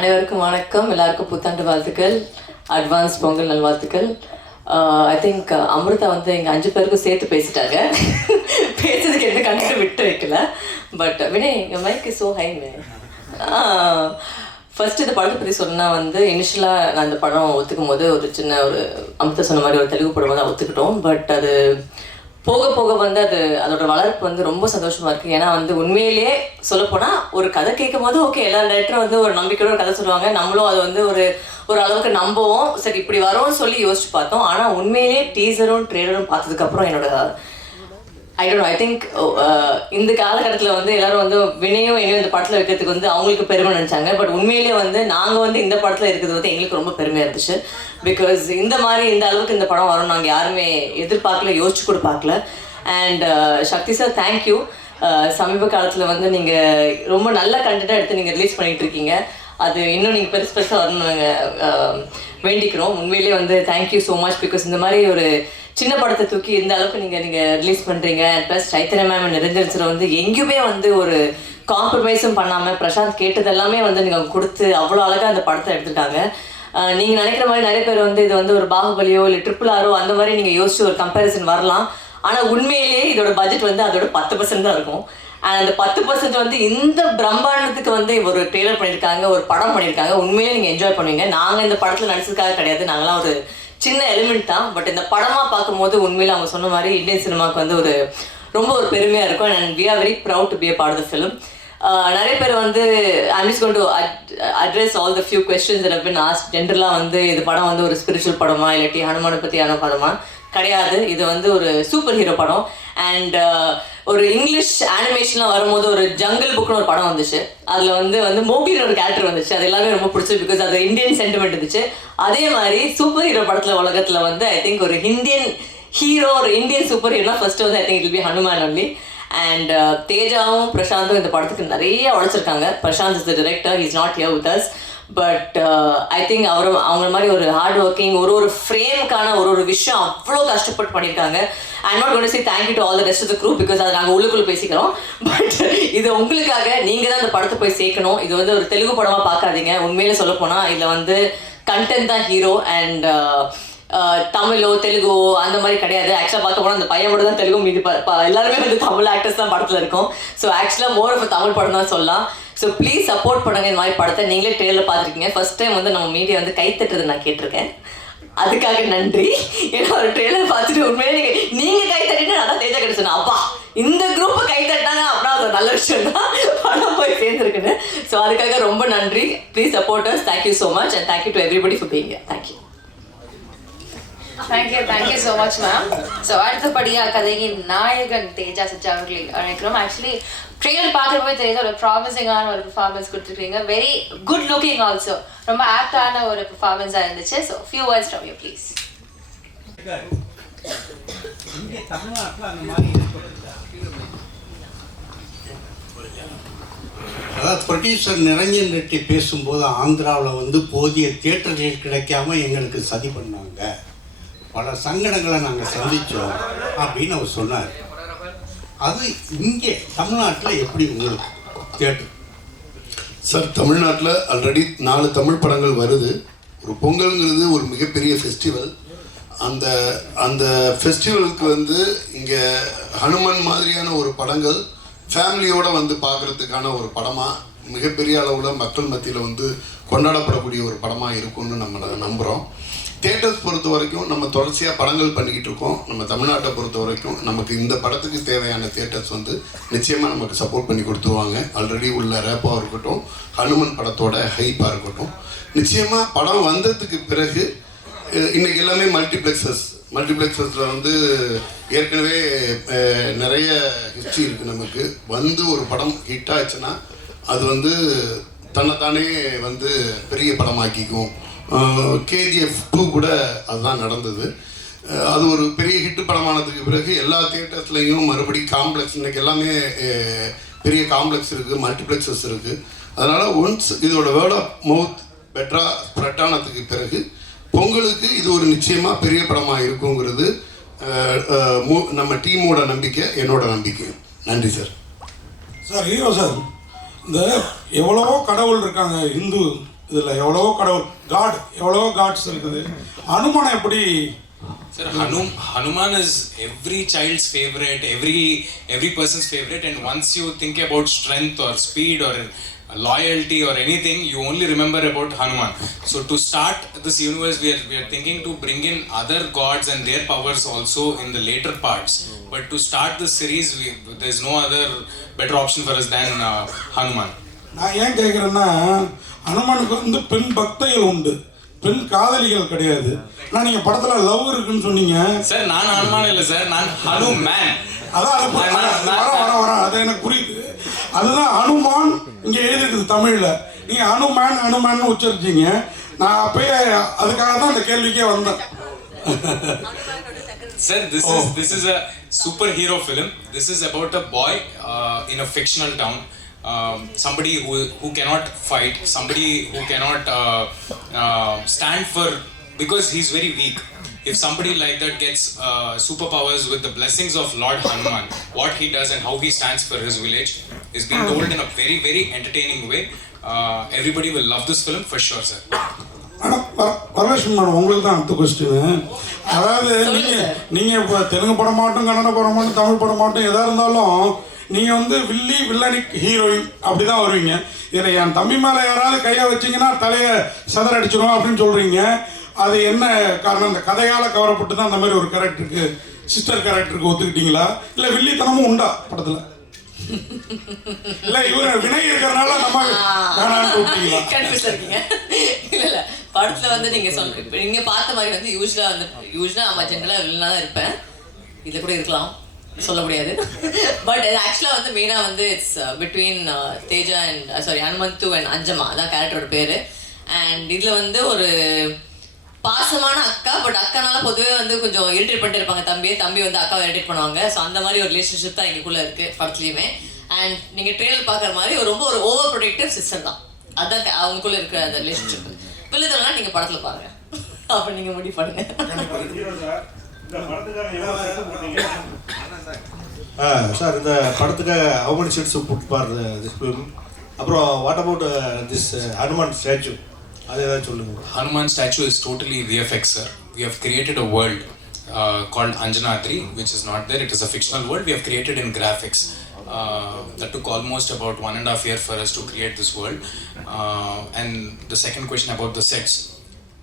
அனைவருக்கும் வணக்கம். எல்லாருக்கும் புத்தாண்டு வாழ்த்துக்கள், அட்வான்ஸ் பொங்கல் நல்வாழ்த்துக்கள். ஐ திங்க் அமிர்தா வந்து எங்கள் 5 பேருக்கும் சேர்த்து பேசிட்டாங்க. பேசுறதுக்கு எந்த கண்டிப்பாக விட்டு வைக்கல. பட் வினய், எங்கள் மைக் இஸ் ஸோ ஹைமே. ஃபர்ஸ்ட் இந்த படத்தை பற்றி சொன்னால் வந்து இனிஷியலாக நான் இந்த படம் ஒத்துக்கும் போது ஒரு சின்ன ஒரு அமிர்தா சொன்ன மாதிரி ஒரு தெலுங்கு படம் தான் ஒத்துக்கிட்டோம். பட் அது போக போக வந்து அதோட வளர்ப்பு வந்து ரொம்ப சந்தோஷமாக இருக்குது. ஏன்னா வந்து உண்மையிலேயே சொல்லப்போனால் ஒரு கதை கேட்கும் போது ஓகே, எல்லா டேரக்டரும் வந்து ஒரு நம்பிக்கையோட ஒரு கதை சொல்லுவாங்க, நம்மளும் அதை வந்து ஒரு அளவுக்கு நம்புவோம். சரி இப்படி வரும்னு சொல்லி யோசிச்சு பார்த்தோம். ஆனால் உண்மையிலேயே டீசரும் ட்ரெய்லரும் பார்த்ததுக்கப்புறம் என்னோட ஐ திங்க் இந்த காலகட்டத்தில் வந்து எல்லாரும் வந்து வினயும் என்னையும் இந்த படத்தில் வைக்கிறதுக்கு வந்து அவங்களுக்கு பெருமை நினச்சாங்க. பட் உண்மையிலேயே வந்து நாங்கள் வந்து இந்த படத்தில் இருக்கிறது வந்து எங்களுக்கு ரொம்ப பெருமையாக இருந்துச்சு. பிகாஸ் இந்த அளவுக்கு இந்த படம் வரும் நாங்கள் யாருமே எதிர்பார்க்கல, யோசிச்சு கூட பார்க்கல. And Shakti sir, thank you. சமீப காலத்தில் வந்து நீங்கள் ரொம்ப நல்ல கண்டென்ட்டாக எடுத்து நீங்கள் ரிலீஸ் பண்ணிகிட்டு இருக்கீங்க. அது இன்னும் நீங்கள் பெருசாக வரணும்னு நாங்கள் வேண்டிக்கிறோம். உண்மையிலேயே வந்து தேங்க்யூ ஸோ மச். பிகாஸ் இந்த மாதிரி ஒரு சின்ன படத்தை தூக்கி இந்த அளவுக்கு நீங்கள் ரிலீஸ் பண்ணுறீங்க. Plus Chaitanya ma'am Niranjan sir வந்து எங்கேயுமே வந்து ஒரு காம்ப்ரமைஸும் பண்ணாமல் பிரசாந்த் கேட்டதெல்லாமே வந்து நீங்கள் கொடுத்து அவ்வளோ அழகாக அந்த படத்தை எடுத்துருக்காங்க. நீங்கள் நினைக்கிற மாதிரி நிறைய பேர் வந்து இது வந்து ஒரு பாகுபலியோ இல்லை RRR அந்த மாதிரி நீங்கள் யோசிச்சு ஒரு கம்பேரிசன் வரலாம். ஆனால் உண்மையிலேயே இதோட பட்ஜெட் வந்து அதோட 10% தான் இருக்கும். அண்ட் அந்த 10% வந்து இந்த பிரம்மாண்டத்துக்கு வந்து ஒரு ட்ரெய்லர் பண்ணியிருக்காங்க, ஒரு படம் பண்ணியிருக்காங்க. உண்மையிலே நீங்கள் என்ஜாய் பண்ணுவீங்க. நாங்கள் இந்த படத்தில் நடிச்சதுக்காக கிடையாது, நாங்களாம் ஒரு சின்ன எலிமெண்ட் தான். பட் இந்த படமாக பார்க்கும்போது உண்மையில் அவங்க சொன்ன மாதிரி இந்தியன் சினிமாவுக்கு வந்து ரொம்ப ஒரு பெருமையாக இருக்கும். And we are very proud to be a part of the film. நிறைய பேர் வந்து I'm just going to address all the few questions that have been asked. ஜென்ரலாக வந்து இது படம் வந்து ஒரு ஸ்பிரிச்சுவல் படமா இல்லாட்டி ஹனுமானை பற்றியான படமா? கிடையாது. இது வந்து ஒரு சூப்பர் ஹீரோ படம். அண்ட் ஒரு இங்கிலீஷ் அனிமேஷன்லாம் வரும்போது ஒரு ஜங்கிள் புக்னு ஒரு படம் வந்துச்சு. அதில் வந்து மோகின்னு ஒரு கேரக்டர் வந்துச்சு. அது எல்லாமே ரொம்ப பிடிச்சது. பிகாஸ் அது இந்தியன் சென்டிமெண்ட் இருந்துச்சு. அதே மாதிரி சூப்பர் ஹீரோ படத்தில் உலகத்தில் வந்து ஐ திங்க் ஒரு இந்தியன் ஹீரோ, ஒரு இந்தியன் சூப்பர் ஹீரோனா ஃபர்ஸ்ட் வந்து I think it will be Hanuman only. And தேஜாவும் பிரசாந்தும் இந்த படத்துக்கு நிறைய உழைச்சிருக்காங்க. Prasanth is the director, he is not here with us. But I think அவங்க மாதிரி ஒரு ஹார்ட் ஒர்க்கிங், ஒரு ஃப்ரேமுக்கான ஒரு விஷயம் அவ்வளோ கஷ்டப்பட்டு பண்ணியிருக்காங்க. I am not going to say thank you to all the rest of the crew because அதை நாங்கள் உள்ளுக்குள்ளே பேசிக்கிறோம். பட் இது உங்களுக்காக நீங்கள் தான் இந்த படத்தை போய் சேர்க்கணும். இது வந்து ஒரு தெலுங்கு படமாக பார்க்காதீங்க. உண்மையிலே சொல்லப்போனால் இதில் வந்து கண்டென்ட் தான் ஹீரோ. அண்ட் தமிழோ தெலுங்கோ அந்த மாதிரி கிடையாது. ஆக்சுவலாக பார்க்க போனால் அந்த பையன் மட்டும் தான் தெலுங்கு, மீது எல்லாருமே வந்து தமிழ் ஆக்டர்ஸ் தான் படத்தில் இருக்கும். ஸோ ஆக்சுவலாக மோர் ஆஃப் தமிழ் படம் தான் சொல்லலாம். ஸோ ப்ளீஸ் சப்போர்ட் பண்ணுங்க. இந்த மாதிரி படத்தை நீங்களே ட்ரெயிலர் பார்த்துருக்கீங்க. ஃபர்ஸ்ட் டைம் வந்து நம்ம மீடியா வந்து கை தட்டுறது நான் கேட்டிருக்கேன். அதுக்காக நன்றி. ஏன்னா ஒரு ட்ரெயிலர் பார்த்துட்டு உண்மையிலே நீங்கள் கை தட்டிட்டு நான் தேஜா கிட்ட சொன்னேன், அப்பா இந்த குரூப்பை கை தட்டாங்க அப்படின்னா அது ஒரு நல்ல விஷயம் தான், படம் போய் சேர்ந்துருக்குன்னு. ஸோ அதுக்காக ரொம்ப நன்றி. Please support us. Thank you so much and thank you to everybody for being here. Thank you. Thank you so much, ma'am. So அடுத்தபடியாக கதையின் நாயகன் தேஜா சஜ்ஜா அவர்களை அழைக்கிறோம். ஆக்சுவலி ட்ரெய்லர் பார்க்குறப்பவே தெரியுது ஒரு ப்ராமிசிங்கான ஒரு பெர்ஃபார்மன்ஸ் கொடுத்துருக்கீங்க. Very good looking also. ரொம்ப ஆப்டான ஒரு பெர்ஃபார்மன்ஸாக இருந்துச்சு. So few words from you please. அதாவது ப்ரொடியூசர் நிரஞ்சன் ரெட்டி பேசும்போது ஆந்திராவில் வந்து போதிய தியேட்டர்கள் கிடைக்காம எங்களுக்கு சதி பண்ணாங்க, பல சங்கடங்களை நாங்கள் சந்தித்தோம் அப்படின்னு அவர் சொன்னார். அது இங்கே தமிழ்நாட்டில் எப்படி உங்களுக்கு தியேட்டர்? சார், தமிழ்நாட்டில் ஆல்ரெடி 4 தமிழ் படங்கள் வருது. ஒரு பொங்கல்ங்கிறது ஒரு மிகப்பெரிய ஃபெஸ்டிவல். அந்த ஃபெஸ்டிவலுக்கு வந்து இங்கே ஹனுமன் மாதிரியான ஒரு படங்கள் ஃபேமிலியோடு வந்து பார்க்குறதுக்கான ஒரு படமாக மிகப்பெரிய அளவில் மக்கள் மத்தியில் வந்து கொண்டாடப்படக்கூடிய ஒரு படமாக இருக்கும்னு நம்ம நம்புகிறோம். தியேட்டர்ஸ் பொறுத்த வரைக்கும் நம்ம தொடர்ச்சியாக படங்கள் பண்ணிக்கிட்டு இருக்கோம். நம்ம தமிழ்நாட்டை பொறுத்த வரைக்கும் நமக்கு இந்த படத்துக்கு தேவையான தியேட்டர்ஸ் வந்து நிச்சயமாக நமக்கு சப்போர்ட் பண்ணி கொடுத்துருவாங்க. ஆல்ரெடி உள்ள ரேப்பாக இருக்கட்டும், ஹனுமன் படத்தோட ஹைப்பாக இருக்கட்டும், நிச்சயமாக படம் வந்ததுக்கு பிறகு இன்றைக்கி எல்லாமே மல்டிப்ளெக்ஸஸில் வந்து ஏற்கனவே நிறைய ஹிஸ்ட்ரி இருக்குது. நமக்கு வந்து ஒரு படம் ஹிட் ஆச்சுன்னா அது வந்து தன்னைத்தானே வந்து பெரிய படமாக்கிக்கும். KGF 2 கூட அதுதான் நடந்தது. அது ஒரு பெரிய ஹிட்டு படமானதுக்கு பிறகு எல்லா தியேட்டர்ஸ்லையும் மறுபடி காம்ப்ளெக்ஸ், இன்றைக்கி எல்லாமே பெரிய காம்ப்ளெக்ஸ் இருக்குது, மல்டிப்ளெக்ஸஸ் இருக்குது. அதனால் ஒன்ஸ் இதோட வேர்ட் ஆஃப் மவுத் பெட்டராக ஸ்ப்ரெட் ஆனதுக்கு பிறகு பொங்கலுக்கு இது ஒரு நிச்சயமாக பெரிய படமாக இருக்குங்கிறது நம்ம டீமோட நம்பிக்கை, என்னோட நம்பிக்கை. நன்றி சார். சார், ஹீரோ சார், இந்த எவ்வளவோ கடவுள் இருக்காங்க இந்து இதில் எவ்வளவோ கடவுள் எவ்வளவோ காட்ஸ் இருக்குது. அனுமானம் எப்படி? Sir, Hanuman is every child's favorite, every person's favorite, and once you think about strength or speed or loyalty or anything, you only remember about Hanuman. So to start this universe, we are thinking to bring in other gods and their powers also in the later parts. But to start this series, there's no other better option for us than Hanuman. நான் ஏன் கேட்குறேன்னா, அனுமானுக்கு வந்து பெண் பக்தைகள் உண்டு, பெண் காதலிகள் கிடையாது. ஆனால் நீங்கள் படத்தில் லவ் இருக்குன்னு சொன்னீங்க சார். நான் ஹனுமான் இல்லை சார், நான் ஹனுமேன். அதான் வர அது எனக்கு புரியுது. அதுதான் அனுமான் இங்கே எழுதிருக்குது தமிழில். நீங்கள் அனுமான் உச்சரிச்சிங்க. நான் அப்பயே அதுக்காக தான் அந்த கேள்விக்கே வந்தேன். Sir, this is a superhero film. This is about a boy in a fictional town. Somebody who cannot fight, somebody who cannot stand for, because he's very weak. If somebody like that gets superpowers with the blessings of Lord Hanuman, what he does and how he stands for his village is being told in a very, very entertaining way. Everybody will love this film for sure, sir. ஆனால் Varalakshmi madam, உங்களுக்கு தான் அடுத்த question. அதாவது நீங்கள் இப்போ தெலுங்கு படமாட்டும், கன்னட படமாட்டும், தமிழ் படமாட்டும் எதாக இருந்தாலும் நீங்கள் வந்து வில்லனிக் ஹீரோயின் அப்படி தான் வருவீங்க. இதில் என் தம்பி மேலே யாராவது கையை வச்சிங்கன்னா தலையை சதறடிச்சிடும் அப்படின்னு சொல்கிறீங்க. அது என்ன காரணம்? இந்த கதையால் கவரப்பட்டு தான் அந்த மாதிரி ஒரு கேரக்டருக்கு, சிஸ்டர் கேரக்டருக்கு ஒத்துக்கிட்டீங்களா, இல்லை வில்லித்தனமும் உண்டா படத்தில்? இல்லை இவர் வினை இருக்கிறனால நம்ம வேணான்னு விட்டீங்களா? கன்ஃபியூஸாக இருக்கீங்க. இல்லை படத்தில் வந்து நீங்கள் சொல்லுங்க, நீங்கள் பார்த்த மாதிரி வந்து யூஸ்வலாக நம்ம ஜென்ரலாக வில்லனாக தான் இருப்பேன். இதில் கூட இருக்கலாம், சொல்ல முடியாது. பட் ஆக்சுவலாக வந்து மெயினாக வந்து it's between Teja and Hanumanthu and Anjamma, அதான் கேரக்டரோட பேர். அண்ட் இதில் வந்து ஒரு பாசமான அக்கா, பட் அக்கானால பொதுவே வந்து கொஞ்சம் இரிட்டேட் பண்ணிட்டு இருப்பாங்க தம்பி வந்து அக்காவை இரிட்டேட் பண்ணுவாங்க. ஸோ அந்த மாதிரி ஒரு ரிலேஷன்ஷிப் தான் எங்களுக்குள்ளே இருக்குது படத்துலையுமே. அண்ட் நீங்கள் ட்ரெயிலர் பார்க்குற மாதிரி ரொம்ப ஒரு ஓவர் ப்ரொடெக்டிவ் சிஸ்டர் தான், அதுதான் அவங்களுக்குள்ளே இருக்கிற அந்த ரிலேஷன்ஷிப். வில்லதெல்லாம் நீங்கள் படத்தில் பாருங்கள், அப்போ நீங்கள் முடிவு பண்ணுங்கள். சார், இந்த படத்துக்கு how many sets put for this film? அப்புறம் what about this Hanuman statue, அது ஏதாவது சொல்லுங்க. Hanuman statue is totally VFX, sir. We have created a world called Anjanadri, which is not there. It is a fictional world we have created in graphics. That took almost about 1.5 years for us to create this world. And the second question about the sets.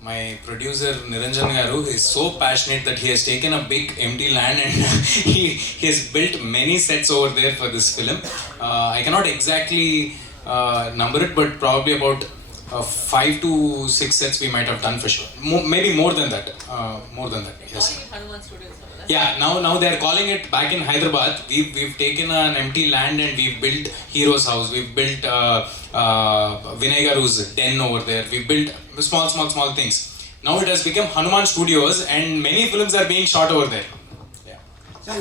My producer Niranjan Garu is so passionate that he has taken a big empty land and he has built many sets over there for this film. I cannot exactly number it, but probably about 5 to 6 sets we might have done for sure. Maybe more than that. Yes. Yeah, now they are calling it back in Hyderabad. We've taken an empty land and we've built Hero's house. We've built Vinay Garu's den over there. We've built small things. Now it has become Hanuman Studios and many films are being shot over there.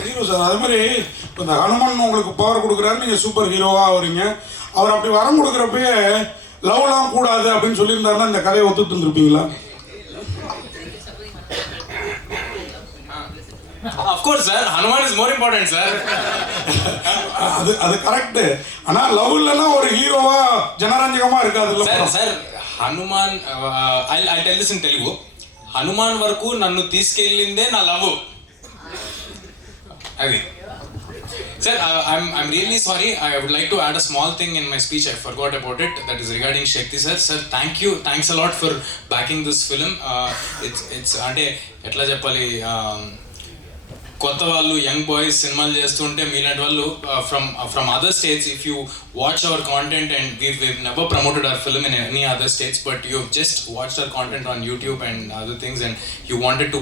Hero sir, அது மாதிரி இப்போ இந்த ஹனுமான் உங்களுக்கு power கொடுக்குறாரு, நீங்கள் super ஹீரோவாக வரீங்க. அவர் அப்படி வரம் கொடுக்குறப்பயே லவ்லாம் கூடாது அப்படின்னு சொல்லியிருந்தாருன்னா இந்த கதையை ஒத்துட்டு இருந்திருப்பீங்களா? Of course, sir. Hanuman is more important, sir. அது கரெக்ட். ஆனா லவ் இல்லனா ஒரு ஹீரோவா ஜனரஞ்சகமா இருக்காதுல்ல. Sir, Hanuman, I'll tell this in Telugu. Hanuman వరకు నన్ను తీసుకెళ్ళిందే నా లవ్. అది. Sir, I'm really sorry. I would like to add a small thing in my speech. I forgot about it. That is regarding Shakti sir. Sir, thanks a lot for backing this film. It's అంటే ఎట్లా చెప్పాలి, కొత్త వాళ్ళు young boys సినిమాలు చేస్తుంటే మీలాంటి వాళ్ళు from other states, if you watch our content and we've never promoted our film in any other states, but you've just watched our content on YouTube and other things and you wanted to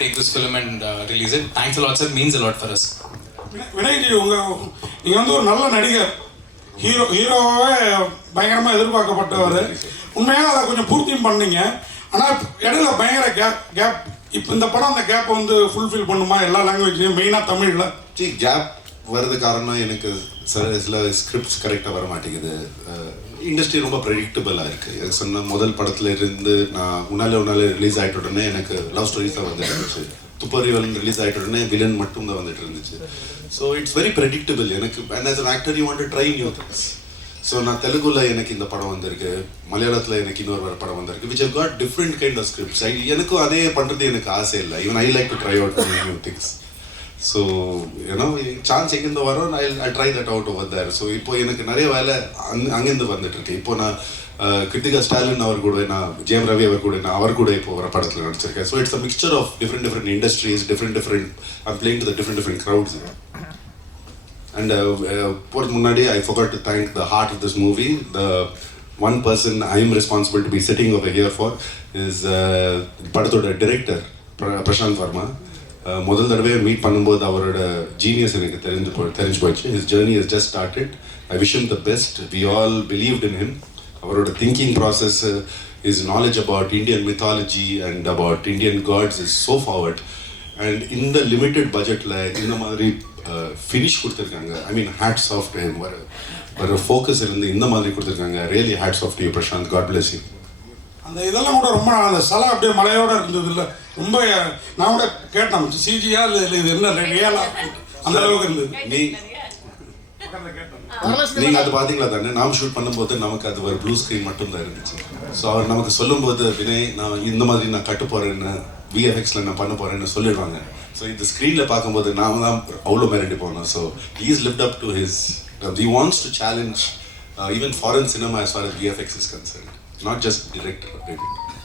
take this film and release it. Thanks a lot, sir. Means a lot for us. வினய்ஜி, நீங்கள் வந்து ஒரு நல்ல நடிகர், ஹீரோவே பயங்கரமாக எதிர்பார்க்கப்பட்டவர். உண்மையாக அதை கொஞ்சம் பூர்த்தியும் பண்ணீங்க. ஆனால் இடையில பயங்கர கேப். இப்போ இந்த படம் அந்த கேப்பை வந்து ஃபுல்ஃபில் பண்ணுமா எல்லா லாங்குவேஜ்லையும், மெயினாக தமிழில்? கேப் வருது காரணம் எனக்கு சில ஸ்கிரிப்ட்ஸ் கரெக்டாக வர மாட்டேங்குது. இண்டஸ்ட்ரி ரொம்ப ப்ரெடிக்டபிளாக இருக்குது. சொன்ன முதல் படத்துல இருந்து நான் உன்னாலே ரிலீஸ் ஆகிட்ட உடனே எனக்கு லவ் ஸ்டோரிஸ் தான் வந்துட்டு இருந்துச்சு. துப்பறிவலன் ரிலீஸ் ஆகிட்ட உடனே வில்லன் மட்டும் தான் வந்துட்டு இருந்துச்சு. ஸோ இட்ஸ் வெரி ப்ரெடிக்டபிள் எனக்கு. And as an actor you want to try new things. So நான் தெலுங்குல எனக்கு இந்த படம் வந்திருக்கு, மலையாளத்தில் எனக்கு இன்னொரு படம் வந்திருக்கு, which have got different kind of scripts. எனக்கும் அதே பண்ணுறது எனக்கு ஆசை இல்லை. Even I like to try out new things. So ஏன்னா சான்ஸ் எங்கேருந்து வரும், I try that out over there. So இப்போ எனக்கு நிறைய வேலை அங்கேருந்து வந்துட்டு இருக்கு. இப்போ நான் கிருத்திகா ஸ்டாலின் அவர் கூட, நான் ஜெயம் ரவி அவர் கூட, நான் அவர் கூட இப்போ ஒரு படத்தில் நடிச்சிருக்கேன். So it's a mixture of different industries, different I'm playing to the different crowds. And போகிறதுக்கு முன்னாடி I forgot to thank the heart of this movie. The one person I am responsible to be sitting over here for is படத்தோட director Prashanth Verma. முதல் தடவை meet பண்ணும்போது அவரோட genius எனக்கு தெரிஞ்சு போயிடுச்சு. His journey has just started. I wish him the best. We all believed in him. அவரோட thinking process, his knowledge about Indian mythology and about Indian gods is so forward. And இந்த limited பட்ஜெட்டில் இந்த மாதிரி finish கொடுத்துருக்காங்க. I mean hats off to him. ஒரு focus இருந்து இந்த மாதிரி கொடுத்துருக்காங்க. Really hats off to you Prashanth. God bless you. அந்த இதெல்லாம் கூட ரொம்ப அந்த சலை அப்படியே மலையோட இருந்தது இல்லை, ரொம்ப நான் கூட கேட்டேன் சிஜியா இல்லை இது என்ன ரியலா, அந்த அளவுக்கு இருந்தது. நீங்கள் அது பார்த்தீங்களா தானே? நாம் ஷூட் பண்ணும்போது நமக்கு அது ஒரு ப்ளூ ஸ்க்ரீன் மட்டும் தான் இருந்துச்சு. ஸோ அவர் நமக்கு சொல்லும்போது, வினய் நான் இந்த மாதிரி நான் கட்டு போகிறேன்னு, விஎஃப்எக்ஸில் நான் பண்ண போகிறேன்னு சொல்லிடுவாங்க. ஸோ இந்த ஸ்க்ரீனில் பார்க்கும்போது நாம தான் அவ்வளோ மிரட்டி போனோம். So he is lived up to his, he wants to challenge even foreign cinema as far as VFX is concerned, not just director.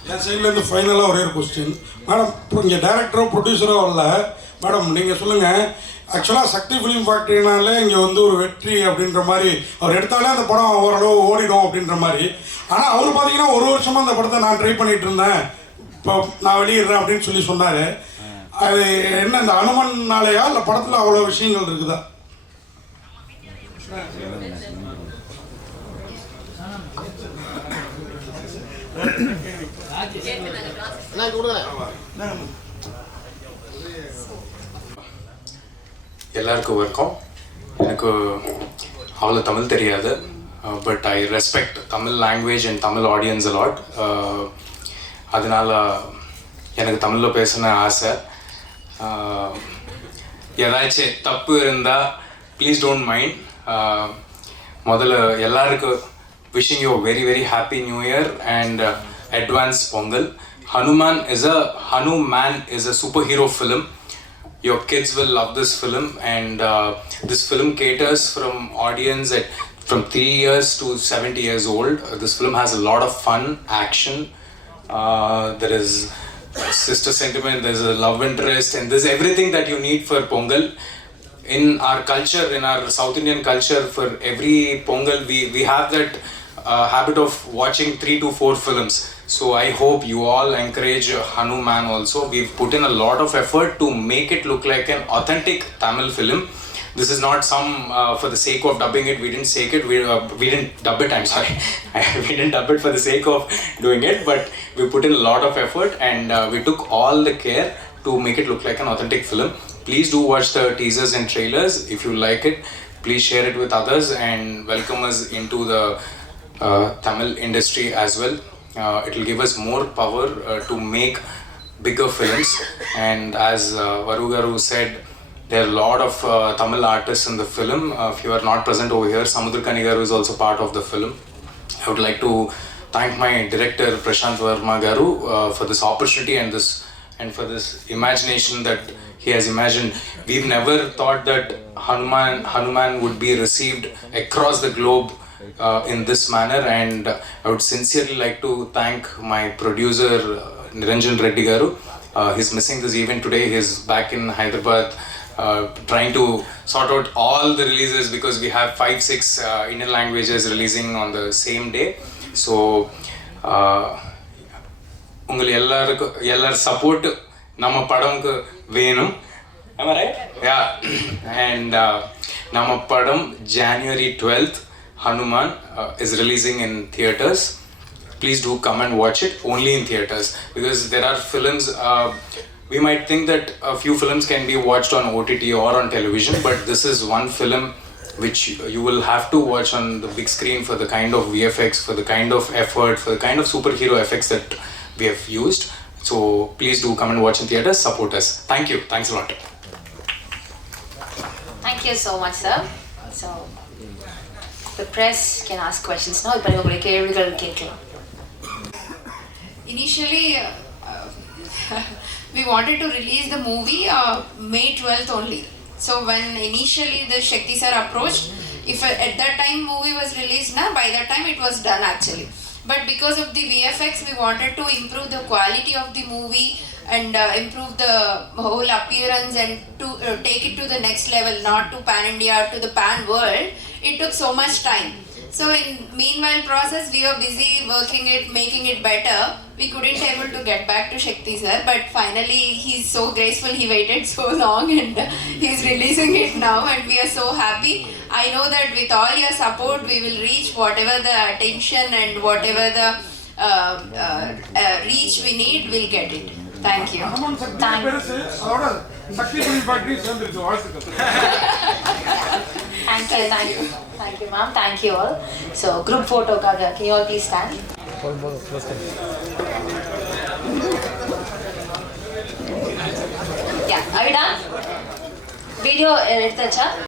என் சைட்லேருந்து ஃபைனலாக ஒரே ஒரு கொஸ்டின் மேடம். இப்போ இங்கே டேரக்டரோ ப்ரொடியூசரோ வரல மேடம், நீங்கள் சொல்லுங்கள். ஆக்சுவலாக சக்தி ஃபிலிம் ஃபேக்ட்ரினாலே இங்கே வந்து ஒரு வெற்றி அப்படின்ற மாதிரி, அவர் எடுத்தாலே அந்த படம் ஓரளவு ஓடிடும் அப்படின்ற மாதிரி. ஆனால் அவர் பார்த்தீங்கன்னா ஒரு வருஷமாக அந்த படத்தை நான் ட்ரை பண்ணிகிட்டு இருந்தேன், இப்போ நான் வெளியிடுறேன் அப்படின்னு சொல்லி சொன்னார். அது என்ன இந்த அனுமன்னாலேயா இல்லை படத்தில் அவ்வளோ விஷயங்கள் இருக்குதா? எல்லாருக்கும் வணக்கம். எனக்கு அவ்வளோ தமிழ் தெரியாது, but I respect Tamil language and Tamil audience a lot. அதனால் எனக்கு தமிழில் பேசணும்னு ஆசை. ஏதாச்சும் தப்பு இருந்தால் ப்ளீஸ் டோன்ட் மைண்ட். முதல்ல எல்லாருக்கும் wishing you very very happy new year and advance Pongal. Hanuman is a superhero film. Your kids will love this film, and this film caters from audience from 3 years to 70 years old. This film has a lot of fun, action. There is sister sentiment, there's a love interest, and there's everything that you need for Pongal. In our culture, in our South Indian culture, for every Pongal, we have that habit of watching 3 to 4 films. So I hope you all encourage Hanuman also. We've put in a lot of effort to make it look like an authentic Tamil film. This is not some for the sake of dubbing it. We didn't dub it, I'm sorry. We didn't dub it for the sake of doing it, but we put in a lot of effort, and we took all the care to make it look like an authentic film. Please do watch the teasers and trailers. If you like it, please share it with others and welcome us into the Tamil industry as well. It will give us more power to make bigger films. And as Varu Garu said, there are a lot of Tamil artists in the film. If you are not present over here, Samudrakani Garu is also part of the film. I would like to thank my director Prashant Verma Garu for this opportunity and for this imagination that he has imagined. We've never thought that Hanuman would be received across the globe in this manner, and I would sincerely like to thank my producer Niranjan Reddy Garu. He's missing this event today. He's back in Hyderabad trying to sort out all the releases because we have 5-6 Indian languages releasing on the same day. So ungal ellar support nama padamku venum. Am I right? Yeah. And nama padam January 12th Hanuman is releasing in theaters. Please do come and watch it only in theaters, because there are films, we might think that a few films can be watched on OTT or on television, but this is one film which you will have to watch on the big screen for the kind of VFX, for the kind of effort, for the kind of superhero effects that we have used. So please do come and watch in theaters, support us. Thank you. Thanks a lot. Thank you so much, sir. So the press can ask questions now. இப்போ நீங்க உங்களுடைய கேள்விகள் கேட்கலாம். Initially, we wanted to release the movie May 12th only. So when initially the Shakti sir approached, if at that time movie was released, by that time it was done actually. But because of the VFX, we wanted to improve the quality of the movie and improve the whole appearance and to take it to the next level, not to pan India, to the pan world. It took so much time. So in meanwhile process, we were busy working it, making it better. We couldn't able to get back to Shakti sir, but finally he's so graceful, he waited so long and he's releasing it now and we are so happy. I know that with all your support, we will reach whatever the attention and whatever the reach we need, we'll get it. Thank you. Thank you, ma'am. Thank you all. So, group photo kaga. Can you all please stand? Yeah, are you done? Video edutacha?